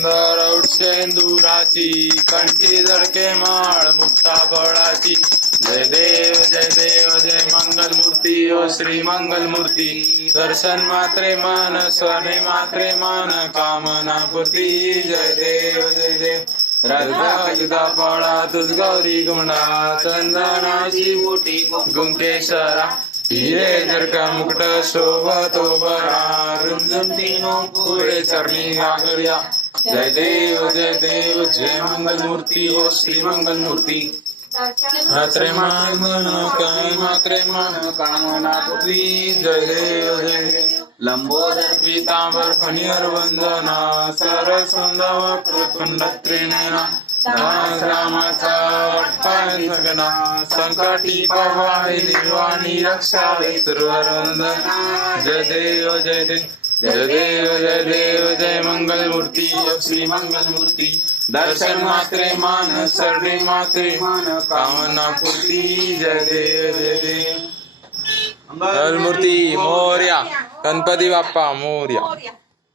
सुंदर उडशेंदुराची कंठी जडके माळ मुक्ता फळाची जय देव जय देव जय मंगल मूर्ती ओ श्री मंगल मूर्ती दर्शन मात्रे मान स्वने मात्रे मान कामना पूर्ती. जय देव जय देव. राजा फळा तुझ गौरी गुणा चंदनाची बुटी गुंकेश्वरा हिरे जरका मुकट शोभतो बरा रुंजुंटीनो पुरे चरणी आगळ्या. जय देव जय देव जय मंगल मूर्ती ओ श्री मंगल मूर्ती मात्रे मान काय मात्रे मान कामना पुत्री जय देव जय लंबोदर पीतांबर फणीर वंदना सरसुंदव कृतुंड त्रिनयना रामाचा वटपाय सगना संकटी पवाय निर्वाणी रक्षा सर्वरंदना जय देव जय देव। जय देव जय देव जय मंगल मूर्ती श्री मंगल मूर्ती दर्शन मात्रे मान सरणे मात्रे मान कामना पूर्ती जय देव जय देव। मंगल मूर्ती मोर्या। गणपती बाप्पा मोर्या।